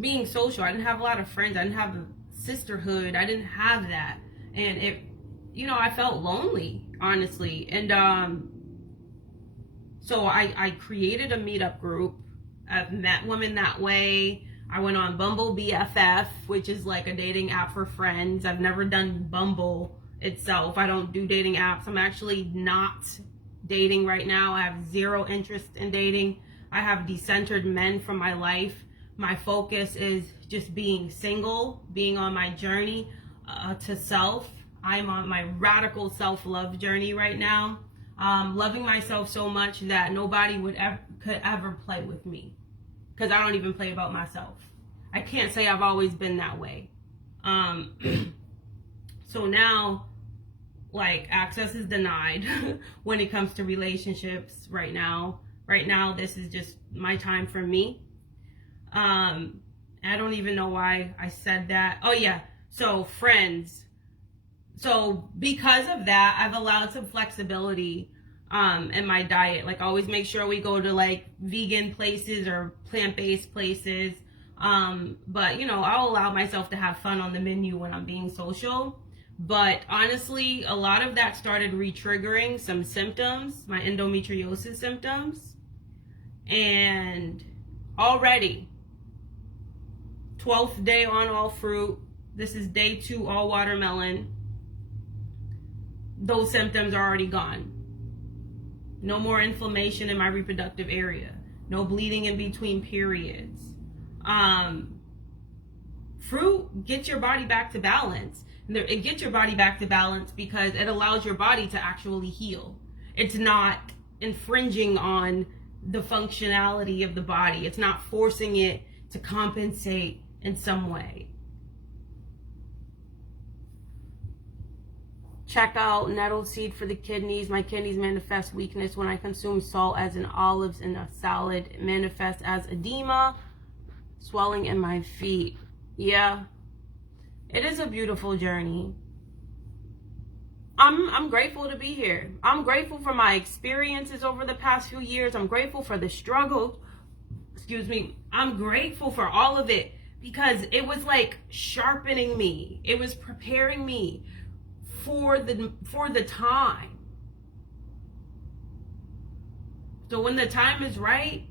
being social. I didn't have a lot of friends. I didn't have a sisterhood. I didn't have that. And it, you know, I felt lonely, honestly. And so I created a meetup group. I've met women that way. I went on Bumble BFF, which is like a dating app for friends. I've never done Bumble itself. I don't do dating apps. I'm actually not dating right now. I have zero interest in dating. I have decentered men from my life. My focus is just being single, being on my journey to self. I'm on my radical self-love journey right now. Loving myself so much that nobody could ever play with me, because I don't even play about myself. I can't say I've always been that way. So now, like, access is denied when it comes to relationships right now. Right now, this is just my time for me. I don't even know why I said that. Oh yeah, so friends. So because of that, I've allowed some flexibility in my diet. Like, always make sure we go to like vegan places or plant-based places. But you know, I'll allow myself to have fun on the menu when I'm being social. But honestly, a lot of that started re-triggering some symptoms, my endometriosis symptoms. And already, 12th day on all fruit. This is day 2 all watermelon. Those symptoms are already gone. No more inflammation in my reproductive area. No bleeding in between periods. Fruit gets your body back to balance. It gets your body back to balance because it allows your body to actually heal. It's not infringing on the functionality of the body. It's not forcing it to compensate in some way. Check out nettle seed for the kidneys. My kidneys manifest weakness when I consume salt, as in olives in a salad. It manifests as edema, swelling in my feet. Yeah, it is a beautiful journey. I'm grateful to be here. I'm grateful for my experiences over the past few years. I'm grateful for the struggle. Excuse me. I'm grateful for all of it because it was like sharpening me. It was preparing me for the time. So when the time is right,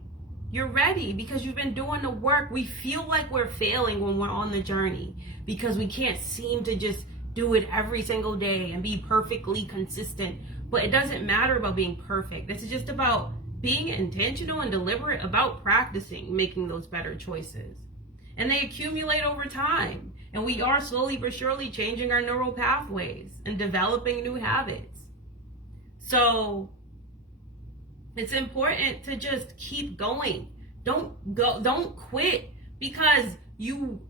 you're ready because you've been doing the work. We feel like we're failing when we're on the journey because we can't seem to just do it every single day and be perfectly consistent. But it doesn't matter about being perfect. This is just about being intentional and deliberate about practicing making those better choices. And they accumulate over time. And we are slowly but surely changing our neural pathways and developing new habits. So it's important to just keep going. Don't quit because you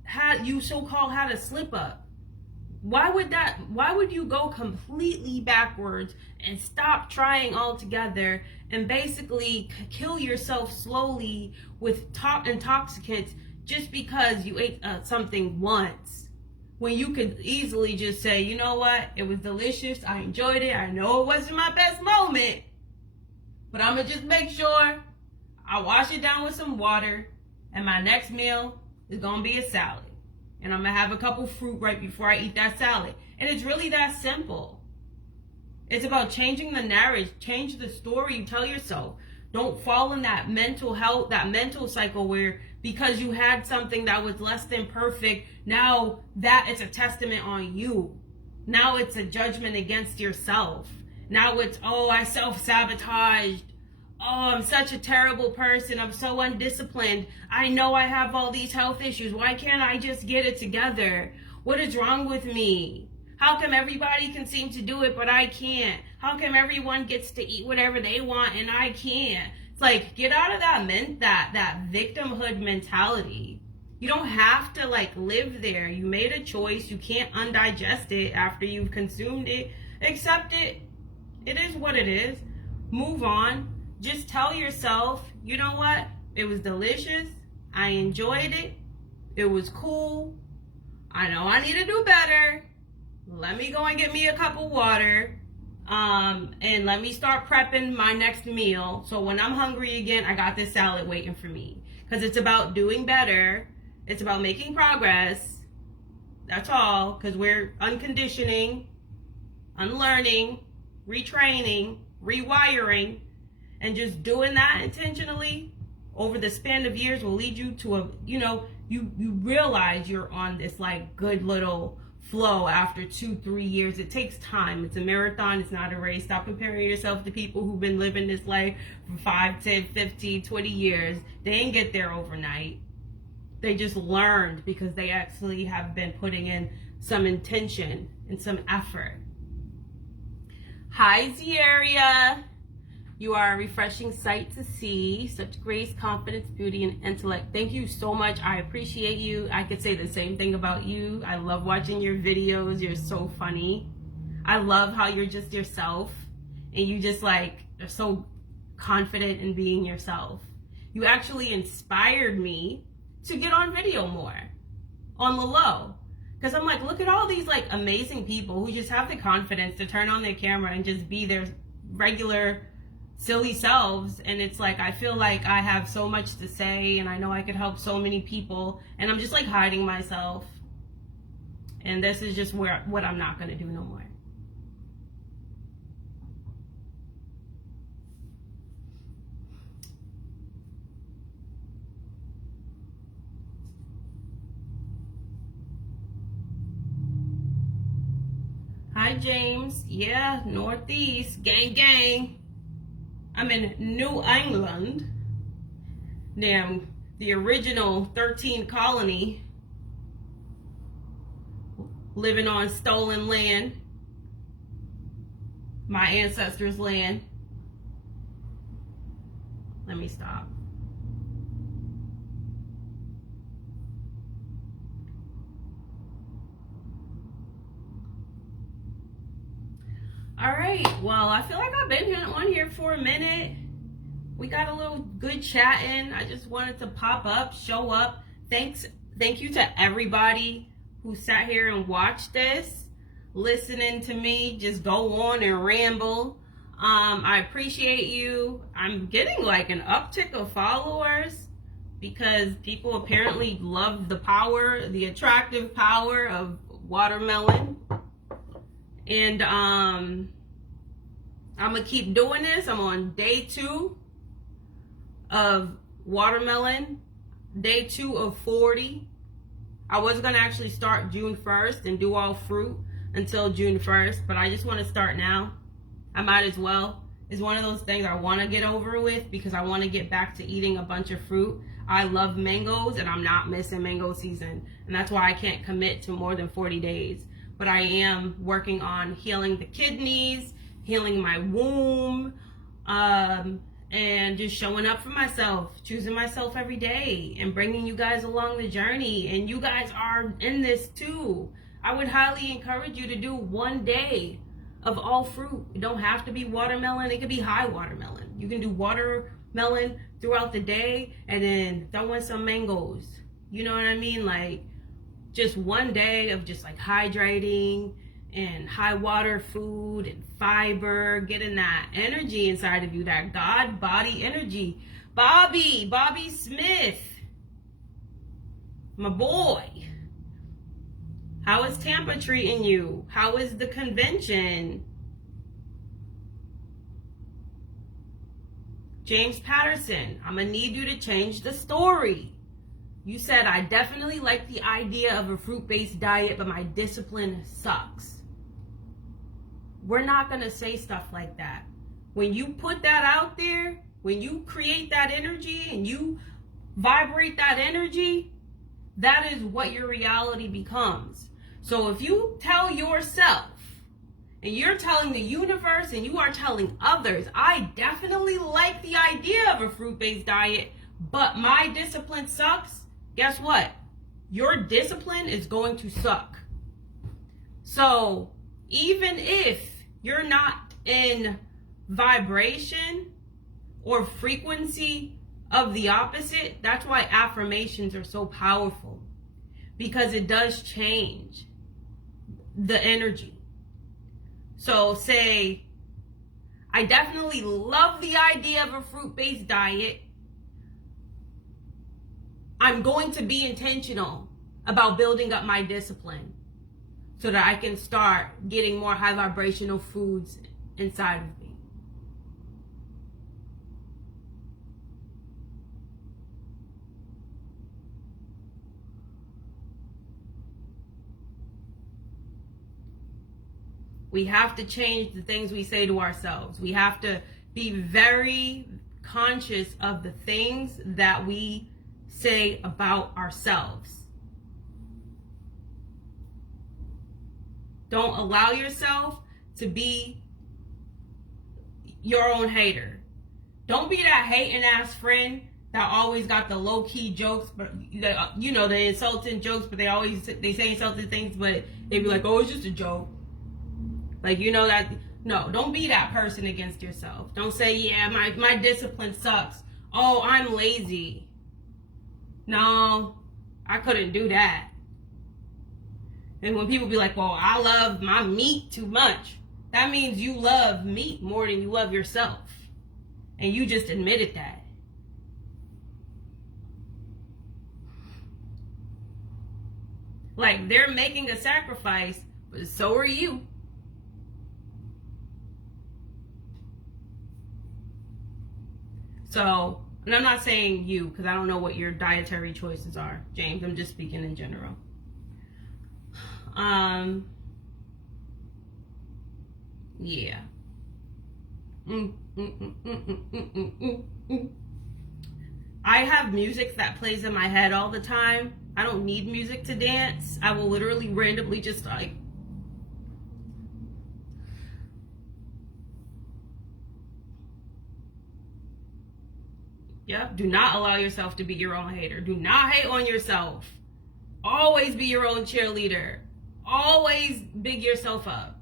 so-called had a slip up. Why would you go completely backwards and stop trying altogether and basically kill yourself slowly with intoxicants just because you ate something once, when you could easily just say, you know what, it was delicious, I enjoyed it, I know it wasn't my best moment, but I'm gonna just make sure I wash it down with some water, and my next meal is gonna be a salad, and I'm gonna have a couple fruit right before I eat that salad. And it's really that simple. It's about changing the narrative, change the story you tell yourself. Don't fall in that mental health, that mental cycle where because you had something that was less than perfect, now that it's a testament on you. Now it's a judgment against yourself. Now it's, oh, I self-sabotaged. Oh, I'm such a terrible person. I'm so undisciplined. I know I have all these health issues. Why can't I just get it together? What is wrong with me? How come everybody can seem to do it, but I can't? How come everyone gets to eat whatever they want and I can't? It's like, get out of that victimhood mentality. You don't have to like live there. You made a choice. You can't undigest it after you've consumed it. Accept it. It is what it is. Move on. Just tell yourself, you know what? It was delicious. I enjoyed it. It was cool. I know I need to do better. Let me go and get me a cup of water. And let me start prepping my next meal. So when I'm hungry again, I got this salad waiting for me. Because it's about doing better. It's about making progress. That's all. Because we're unconditioning, unlearning, retraining, rewiring. And just doing that intentionally over the span of years will lead you to you realize you're on this like good little flow after 2-3 years. It takes time. It's a marathon. It's not a race. Stop comparing yourself to people who've been living this life for 5, 10, 15, 20 years. They ain't get there overnight. They just learned because they actually have been putting in some intention and some effort. Hi, Zieria. You are a refreshing sight to see. Such grace, confidence, beauty, and intellect. Thank you so much. I appreciate you. I could say the same thing about you. I love watching your videos. You're so funny. I love how you're just yourself. And you just like are so confident in being yourself. You actually inspired me to get on video more. On the low. Because I'm like, look at all these like amazing people who just have the confidence to turn on their camera and just be their regular silly selves. And it's like, I feel like I have so much to say and I know I could help so many people, and I'm just like hiding myself. And this is just what I'm not going to do no more. Hi, James. Yeah, Northeast. Gang, gang. I'm in New England. Damn, the original 13th colony. Living on stolen land. My ancestors' land. Let me stop. All right, well, I feel like I've been on here for a minute. We got a little good chatting. I just wanted to pop up, show up. Thank you to everybody who sat here and watched this, listening to me just go on and ramble. I appreciate you. I'm getting like an uptick of followers because people apparently love the power, the attractive power of watermelon. And I'm gonna keep doing this. I'm on day 2 of watermelon, day 2 of 40. I was gonna actually start June 1st and do all fruit until June 1st, but I just want to start now. I might as well. It's one of those things I want to get over with because I want to get back to eating a bunch of fruit. I love mangoes and I'm not missing mango season, and that's why I can't commit to more than 40 days. But I am working on healing the kidneys, healing my womb, and just showing up for myself, choosing myself every day, and bringing you guys along the journey. And you guys are in this too. I would highly encourage you to do 1 day of all fruit. It don't have to be watermelon. It could be high watermelon. You can do watermelon throughout the day and then throw in some mangoes. You know what I mean? Like, just 1 day of just like hydrating and high water food and fiber, getting that energy inside of you, that God body energy. Bobby Smith, my boy. How is Tampa treating you? How is the convention? James Patterson, I'm gonna need you to change the story. You said, I definitely like the idea of a fruit-based diet, but my discipline sucks. We're not going to say stuff like that. When you put that out there, when you create that energy and you vibrate that energy, that is what your reality becomes. So if you tell yourself and you're telling the universe and you are telling others, I definitely like the idea of a fruit-based diet, but my discipline sucks, guess what? Your discipline is going to suck. So even if you're not in vibration or frequency of the opposite, that's why affirmations are so powerful, because it does change the energy. So say, I definitely love the idea of a fruit-based diet. I'm going to be intentional about building up my discipline so that I can start getting more high vibrational foods inside of me. We have to change the things we say to ourselves. We have to be very conscious of the things that we say about ourselves. Don't allow yourself to be your own hater. Don't be that hating ass friend that always got the low key jokes, but you know, the insulting jokes, but they say insulting things, but they be like, oh, it's just a joke. Like, you know that, no, don't be that person against yourself. Don't say, yeah, my discipline sucks. Oh, I'm lazy. No, I couldn't do that. And when people be like, well, I love my meat too much, that means you love meat more than you love yourself. And you just admitted that. Like, they're making a sacrifice, but so are you. So, and I'm not saying you, because I don't know what your dietary choices are, James. I'm just speaking in general. Yeah. I have music that plays in my head all the time. I don't need music to dance. I will literally randomly just like, yeah, do not allow yourself to be your own hater. Do not hate on yourself. Always be your own cheerleader. Always big yourself up.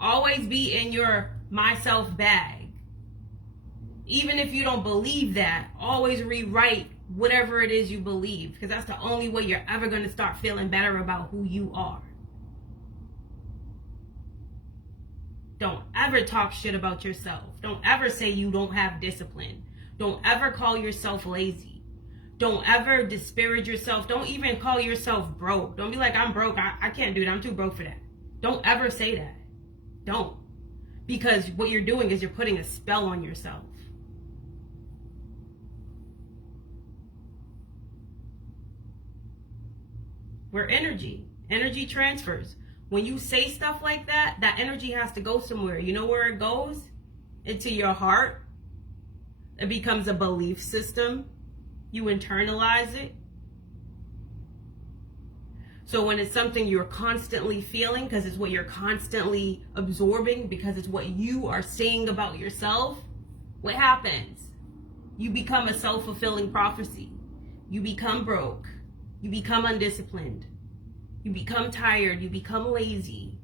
Always be in your myself bag. Even if you don't believe that, always rewrite whatever it is you believe, because that's the only way you're ever going to start feeling better about who you are. Don't ever talk shit about yourself. Don't ever say you don't have discipline. Don't ever call yourself lazy. Don't ever disparage yourself. Don't even call yourself broke. Don't be like, I'm broke. I can't do that. I'm too broke for that. Don't ever say that. Don't. Because what you're doing is you're putting a spell on yourself. We're energy. Energy transfers. When you say stuff like that, that energy has to go somewhere. You know where it goes? Into your heart. It becomes a belief system. You internalize it. So when it's something you're constantly feeling, because it's what you're constantly absorbing, because it's what you are saying about yourself, what happens? You become a self-fulfilling prophecy. You become broke. You become undisciplined. You become tired. You become lazy.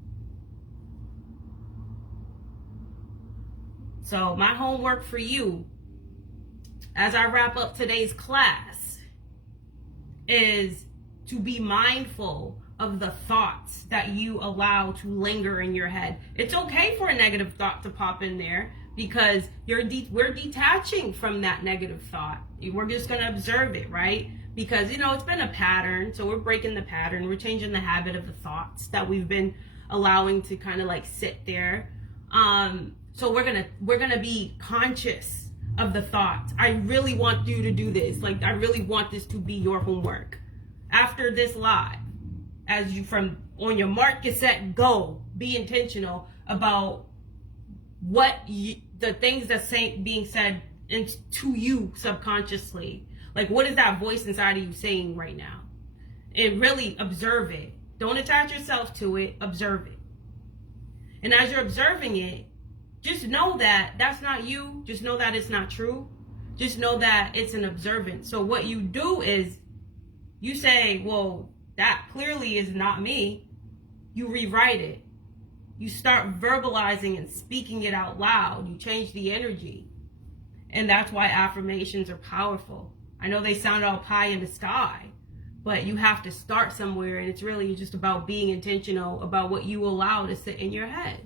So my homework for you, as I wrap up today's class, is to be mindful of the thoughts that you allow to linger in your head. It's okay for a negative thought to pop in there, because we're detaching from that negative thought. We're just going to observe it, right? Because, you know, it's been a pattern, so we're breaking the pattern. We're changing the habit of the thoughts that we've been allowing to kind of like sit there. So we're gonna be conscious of the thoughts. I really want you to do this. Like, I really want this to be your homework. After this live, as you on your mark, get set, go. Be intentional about the things that's being said to you subconsciously. Like, what is that voice inside of you saying right now? And really observe it. Don't attach yourself to it. Observe it. And as you're observing it, just know that that's not you. Just know that it's not true. Just know that it's an observance. So what you do is you say, well, that clearly is not me. You rewrite it. You start verbalizing and speaking it out loud. You change the energy. And that's why affirmations are powerful. I know they sound all pie in the sky, but you have to start somewhere, and it's really just about being intentional about what you allow to sit in your head.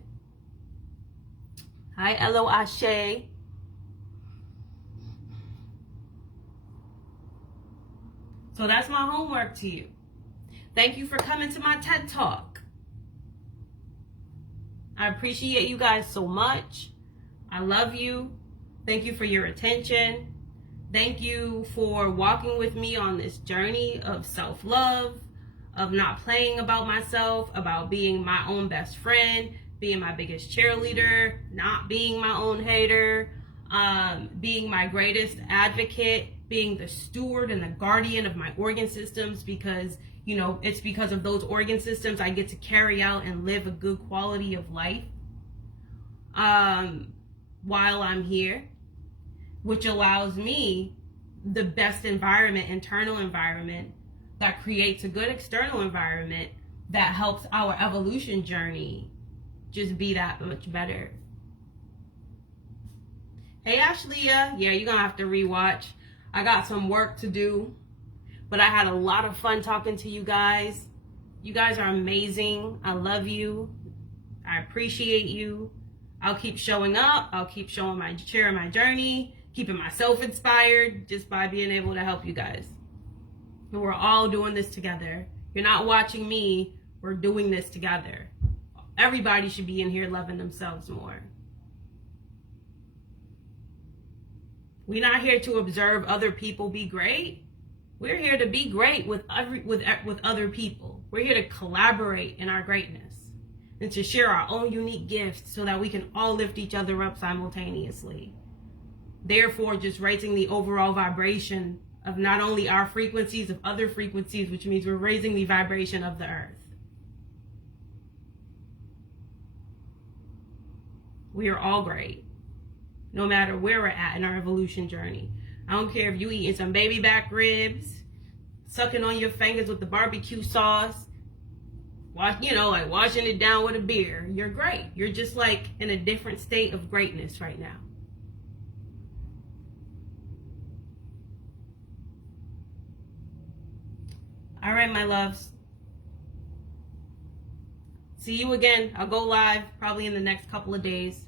Hi, Elo Ashe. So that's my homework to you. Thank you for coming to my TED Talk. I appreciate you guys so much. I love you. Thank you for your attention. Thank you for walking with me on this journey of self-love, of not playing about myself, about being my own best friend, being my biggest cheerleader, not being my own hater, being my greatest advocate, being the steward and the guardian of my organ systems, because, you know, it's because of those organ systems I get to carry out and live a good quality of life while I'm here, which allows me the best environment, internal environment, that creates a good external environment that helps our evolution journey just be that much better. Hey, Ashleah. Yeah, you're going to have to rewatch. I got some work to do, but I had a lot of fun talking to you guys. You guys are amazing. I love you. I appreciate you. I'll keep showing up. I'll keep sharing my journey, keeping myself inspired just by being able to help you guys. And we're all doing this together. You're not watching me. We're doing this together. Everybody should be in here loving themselves more. We're not here to observe other people be great. We're here to be great with other people. We're here to collaborate in our greatness and to share our own unique gifts so that we can all lift each other up simultaneously. Therefore, just raising the overall vibration of not only our frequencies, of other frequencies, which means we're raising the vibration of the earth. We are all great, no matter where we're at in our evolution journey. I don't care if you eating some baby back ribs, sucking on your fingers with the barbecue sauce, like washing it down with a beer. You're great. You're just like in a different state of greatness right now. All right, my loves. See you again. I'll go live probably in the next couple of days.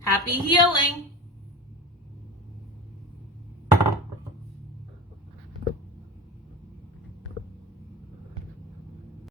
Happy healing.